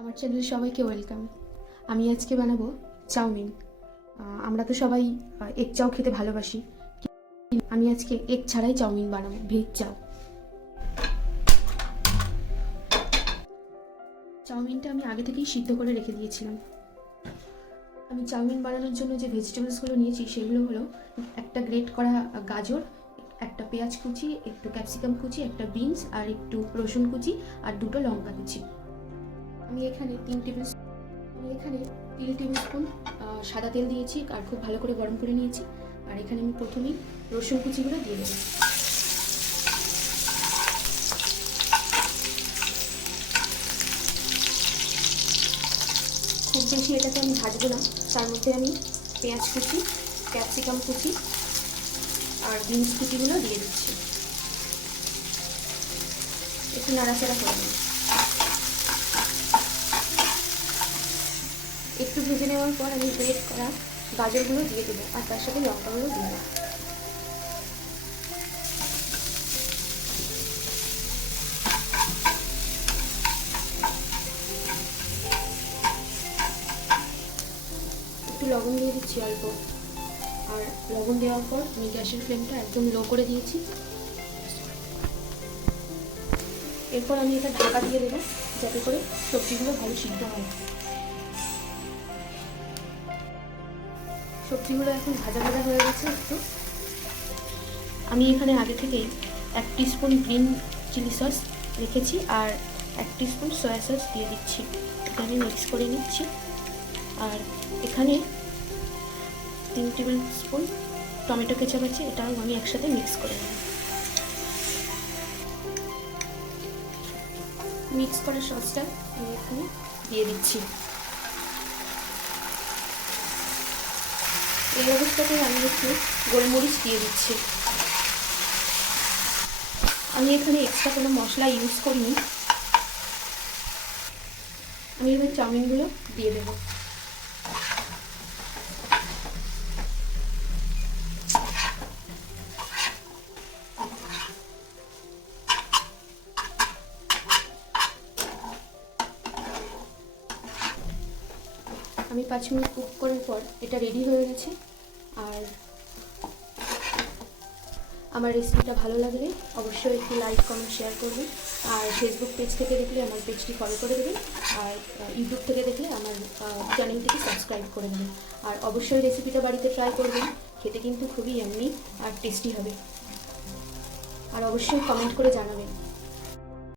আমার চ্যানেলে সবাইকে ওয়েলকাম। আমি আজকে বানাবো চাউমিন। আমরা তো সবাই এগ চাও খেতে ভালোবাসি। আমি আজকে এগ ছাড়াই চাউমিন বানাবো, ভেজ চাউ। চাউমিনটা আমি আগে থেকেই সিদ্ধ করে রেখে দিয়েছিলাম। আমি চাউমিন বানানোর জন্য যে ভেজিটেবলসগুলো নিয়েছি সেগুলো হলো একটা গ্রেট করা গাজর, একটা পেঁয়াজ কুচি, একটু ক্যাপসিকাম কুচি, একটা বিনস আর একটু রসুন কুচি আর দুটো লঙ্কা কুচি। আমি এখানে 3 টেবিল স্পুন সাদা তেল দিয়েছি আর খুব ভালো করে গরম করে নিয়েছি। আর এখানে আমি প্রথমেই রসুন কুচিগুলো দিয়ে দেবো। খুব বেশি এটাকে আমি ভাজবো না, তার মধ্যে আমি পেঁয়াজ কুচি, ক্যাপসিকাম কুচি আর বিনস কুচিগুলো দিয়ে দিচ্ছি। একটু নাড়াচাড়া করে দেবো। একটু ভেজে নেওয়ার পর আমি গ্রেট করা গাজরগুলো দিয়ে দেবো আর তার সাথে লঙ্কাগুলো দিয়ে দেবো। একটু লবণ দিয়ে দিচ্ছি অল্প। আর লবণ দেওয়ার পর আমি গ্যাসের ফ্লেমটা একদম লো করে দিয়েছি। এরপর আমি এটা ঢাকা দিয়ে দেবো যাতে করে সবজিগুলো ভালো সিদ্ধ হয়। সবজিগুলো এখন ভাজা ভাজা হয়ে গেছে একটু। আমি এখানে আগে থেকেই 1 টিস্পুন গ্রিন চিলি সস রেখেছি আর 1 টিস্পুন সয়া সস দিয়ে দিচ্ছি। এটা আমি মিক্স করে নিচ্ছি। আর এখানে 3 টেবিল স্পুন টমেটো কেচাপ আছে, এটাও আমি একসাথে মিক্স করে নেব। মিক্স করা সসটা আমি এখানে দিয়ে দিচ্ছি। এই অবস্থাতে আমি একটু গোলমরিচ দিয়ে দিচ্ছি। আমি এখানে এক্সট্রা কোনো মশলা ইউজ করিনি। আমি এবার চাউমিনগুলো দিয়ে দেবো। আমি 5 মিনিট কুক করার পর এটা রেডি হয়ে গেছে। আর আমার রেসিপিটা ভালো লাগলে অবশ্যই একটু লাইক, কমেন্ট, শেয়ার করবেন। আর ফেসবুক পেজ থেকে দেখলে আমার পেজটি ফলো করে দেবেন। আর ইউটিউব থেকে দেখলে আমার চ্যানেলটিকে সাবস্ক্রাইব করে দেবেন। আর অবশ্যই রেসিপিটা বাড়িতে ট্রাই করবেন, খেতে কিন্তু খুবই ইয়াম্মি আর টেস্টি হবে। আর অবশ্যই কমেন্ট করে জানাবেন।